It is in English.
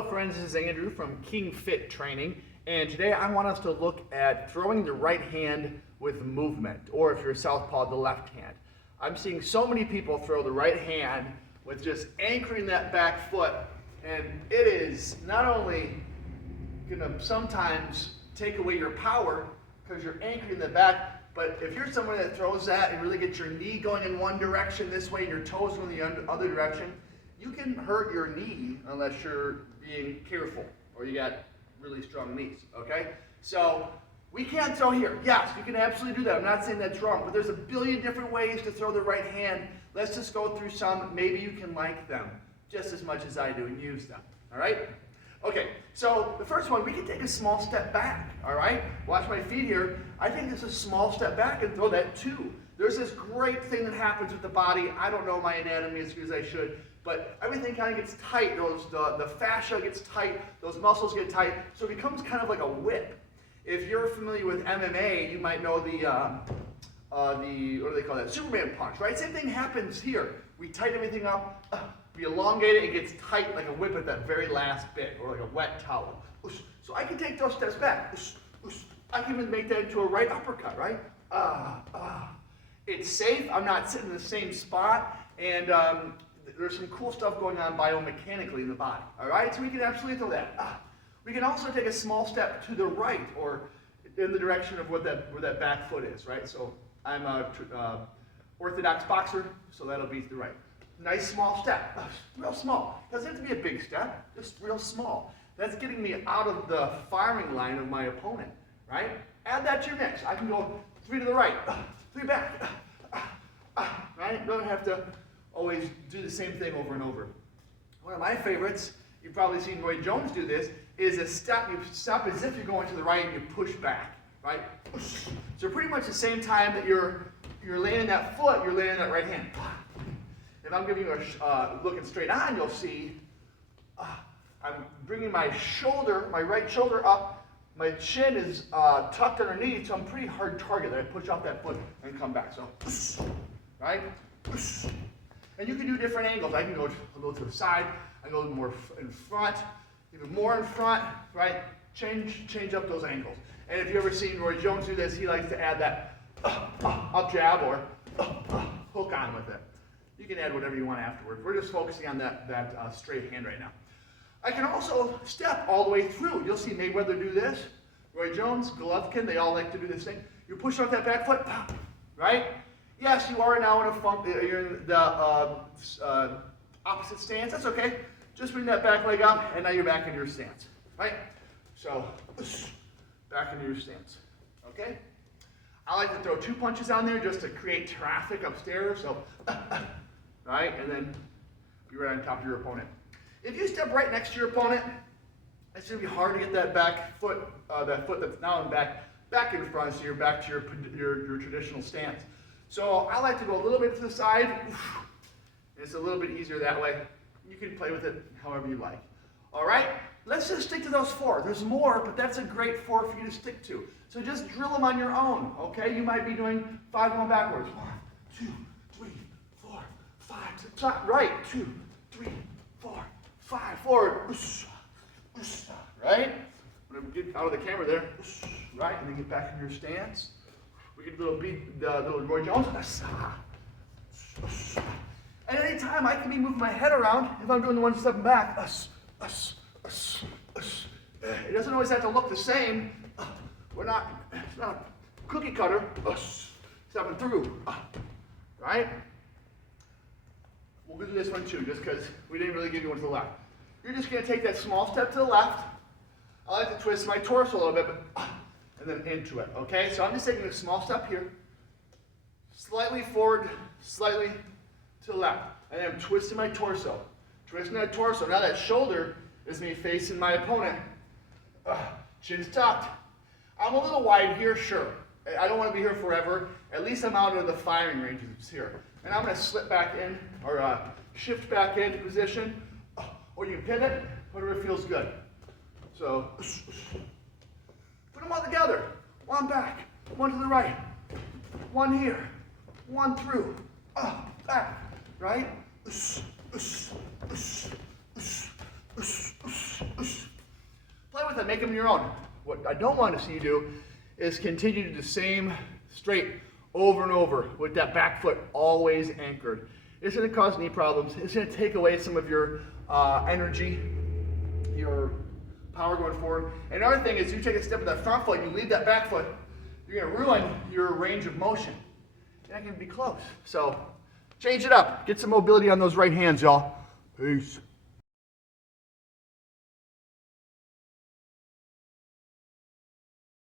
Hello friends, this is Andrew from King Fit Training, and today I want us to look at throwing the right hand with movement, or if you're southpaw, the left hand. I'm seeing so many people throw the right hand with just anchoring that back foot, and it is not only going to sometimes take away your power because you're anchoring the back, but if you're someone that throws that and really gets your knee going in one direction this way and your toes going the other direction, you can hurt your knee unless you're being careful or you got really strong knees, okay? So we can't throw here. Yes, you can absolutely do that. I'm not saying that's wrong, but there's a billion different ways to throw the right hand. Let's just go through some. Maybe you can like them just as much as I do and use them, all right? Okay, so the first one, we can take a small step back, all right? Watch my feet here. I take this a small step back and throw that too. There's this great thing that happens with the body. I don't know my anatomy as good as I should, but everything kind of gets tight. The fascia gets tight, those muscles get tight, so it becomes kind of like a whip. If you're familiar with MMA, you might know the what do they call that? Superman punch, right? Same thing happens here. We tighten everything up, we elongate it, it gets tight like a whip at that very last bit, or like a wet towel. So I can take those steps back. I can even make that into a right uppercut, right? It's safe, I'm not sitting in the same spot, and there's some cool stuff going on biomechanically in the body, all right? So we can absolutely throw that. We can also take a small step to the right, or in the direction of where that back foot is, right? So I'm a orthodox boxer, so that'll be to the right. Nice small step, real small. Doesn't have to be a big step, just real small. That's getting me out of the firing line of my opponent, right? Add that to your mix. I can go 3 to the right, 3 back, right? Don't have to always do the same thing over and over. One of my favorites, you've probably seen Roy Jones do this, is a step. You stop as if you're going to the right and you push back, right? So pretty much the same time that you're landing that foot, you're landing that right hand. If I'm giving you a looking straight on, you'll see I'm bringing my shoulder, my right shoulder up. My chin is tucked underneath, so I'm pretty hard target. I push off that foot and come back. So, right? And you can do different angles. I can go a little to the side. I can go a little more in front, even more in front, right? Change up those angles. And if you've ever seen Roy Jones do this, he likes to add that up jab or hook on with it. You can add whatever you want afterward. We're just focusing on that straight hand right now. I can also step all the way through. You'll see Mayweather do this. Roy Jones, Golovkin, they all like to do this thing. You push off that back foot, right? Yes, you are now you're in the opposite stance. That's okay. Just bring that back leg up, and now you're back into your stance, right? So, back into your stance, okay? I like to throw 2 punches on there just to create traffic upstairs, so, right? And then be right on top of your opponent. If you step right next to your opponent, it's going to be hard to get that back foot, that foot that's now in back in front, so you're back to your traditional stance. So I like to go a little bit to the side. It's a little bit easier that way. You can play with it however you like. All right, let's just stick to those 4. There's more, but that's a great 4 for you to stick to. So just drill them on your own, okay? You might be doing 5 going backwards. 1, 2, 3, 4, 5, 6, right, 2, 3, 4, 5, forward, right? I'm gonna get out of the camera there, right, and then get back in your stance. We can do the little Roy Jones. And any time I can be moving my head around if I'm doing the one stepping back. It doesn't always have to look the same. It's not a cookie cutter. Stepping through, right? We'll do this one too, just because we didn't really give you one to the left. You're just going to take that small step to the left. I like to twist my torso a little bit, but and then into it, okay? So I'm just taking a small step here, slightly forward, slightly to the left, and then I'm twisting my torso. Twisting that torso. Now that shoulder is me facing my opponent. Chin's tucked. I'm a little wide here, sure. I don't want to be here forever. At least I'm out of the firing range here. And I'm going to slip back in, or shift back into position, or you can pivot, whatever feels good. So, put them all together. 1 back, 1 to the right, 1 here, 1 through, back, right? make them your own. What I don't want to see you do is continue to do the same straight over and over with that back foot always anchored. It's going to cause knee problems. It's going to take away some of your energy, your power going forward. And another thing is you take a step with that front foot, you leave that back foot, you're going to ruin your range of motion. You're not going to be close. So change it up. Get some mobility on those right hands, y'all. Peace.